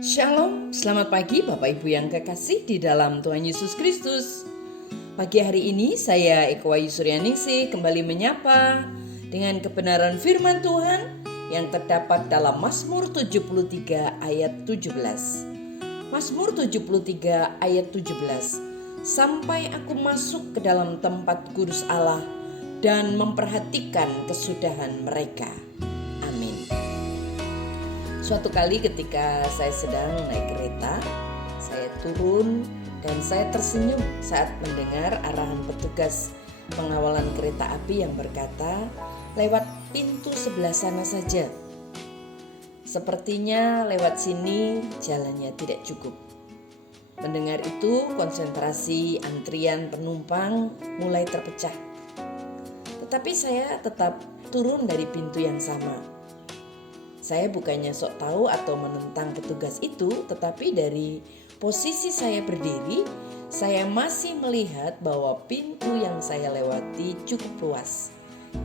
Shalom, selamat pagi Bapak Ibu yang kekasih di dalam Tuhan Yesus Kristus. Pagi hari ini saya Eko Wayu Suryaningsih kembali menyapa dengan kebenaran firman Tuhan yang terdapat dalam Mazmur 73 ayat 17. Mazmur 73 ayat 17. Sampai aku masuk ke dalam tempat kudus Allah dan memperhatikan kesudahan mereka. Suatu kali ketika saya sedang naik kereta, saya turun dan saya tersenyum saat mendengar arahan petugas pengawalan kereta api yang berkata, lewat pintu sebelah sana saja. Sepertinya lewat sini jalannya tidak cukup. Mendengar itu, konsentrasi antrian penumpang mulai terpecah. Tetapi saya tetap turun dari pintu yang sama. Saya bukannya sok tahu atau menentang petugas itu, tetapi dari posisi saya berdiri, saya masih melihat bahwa pintu yang saya lewati cukup luas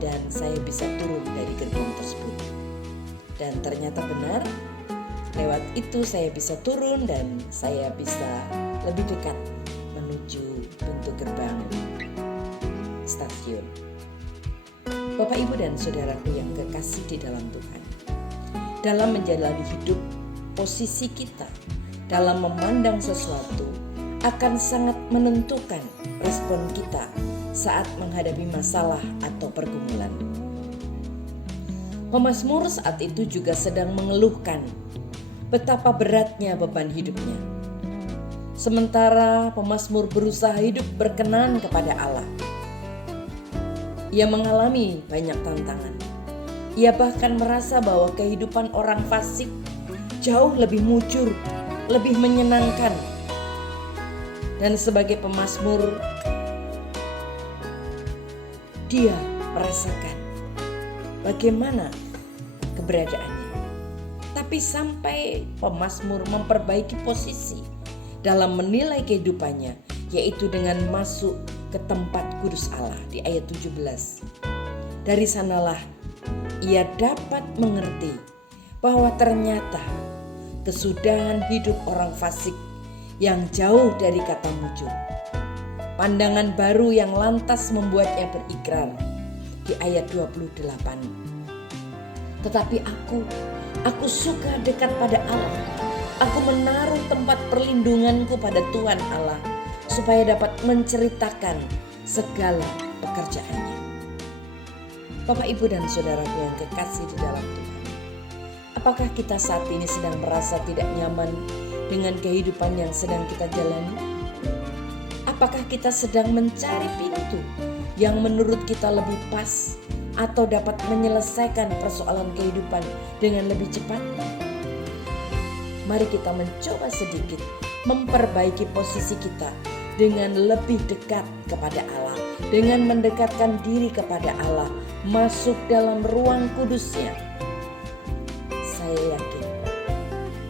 dan saya bisa turun dari gerbong tersebut. Dan ternyata benar, lewat itu saya bisa turun dan saya bisa lebih dekat menuju pintu gerbang stasiun. Bapak, Ibu, dan saudaraku yang kekasih di dalam Tuhan, dalam menjalani hidup, posisi kita dalam memandang sesuatu akan sangat menentukan respon kita saat menghadapi masalah atau pergumulan. Pemazmur saat itu juga sedang mengeluhkan betapa beratnya beban hidupnya. Sementara pemazmur berusaha hidup berkenan kepada Allah, ia mengalami banyak tantangan. Ia bahkan merasa bahwa kehidupan orang fasik jauh lebih mujur, lebih menyenangkan. Dan sebagai pemazmur, dia merasakan bagaimana keberadaannya. Tapi sampai pemazmur memperbaiki posisi dalam menilai kehidupannya, yaitu dengan masuk ke tempat kudus Allah di ayat 17. Dari sanalah ia dapat mengerti bahwa ternyata kesudahan hidup orang fasik yang jauh dari kata mujur. Pandangan baru yang lantas membuatnya berikrar di ayat 28. Tetapi aku suka dekat pada Allah. Aku menaruh tempat perlindunganku pada Tuhan Allah supaya dapat menceritakan segala pekerjaannya. Bapak, Ibu, dan saudaraku yang kekasih di dalam Tuhan, apakah kita saat ini sedang merasa tidak nyaman dengan kehidupan yang sedang kita jalani? Apakah kita sedang mencari pintu yang menurut kita lebih pas atau dapat menyelesaikan persoalan kehidupan dengan lebih cepat? Mari kita mencoba sedikit memperbaiki posisi kita dengan lebih dekat kepada Allah, dengan mendekatkan diri kepada Allah, masuk dalam ruang kudusnya. Saya yakin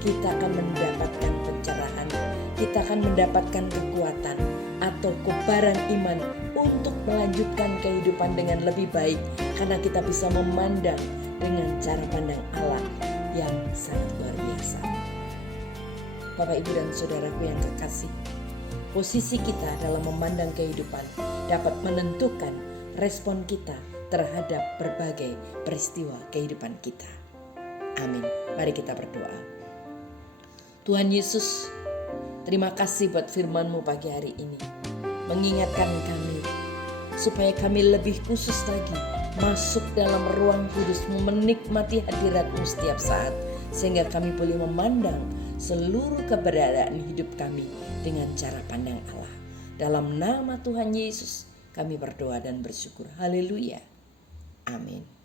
kita akan mendapatkan pencerahan, kita akan mendapatkan kekuatan atau kobaran iman untuk melanjutkan kehidupan dengan lebih baik, karena kita bisa memandang dengan cara pandang Allah yang sangat luar biasa. Bapak, Ibu, dan saudaraku yang kekasih, posisi kita dalam memandang kehidupan dapat menentukan respon kita terhadap berbagai peristiwa kehidupan kita. Amin. Mari kita berdoa. Tuhan Yesus, terima kasih buat firman-Mu pagi hari ini. Mengingatkan kami supaya kami lebih khusus lagi masuk dalam ruang kudus-Mu, menikmati hadirat-Mu setiap saat, sehingga kami boleh memandang seluruh keberadaan hidup kami dengan cara pandang Allah. Dalam nama Tuhan Yesus kami berdoa dan bersyukur. Haleluya. Amin.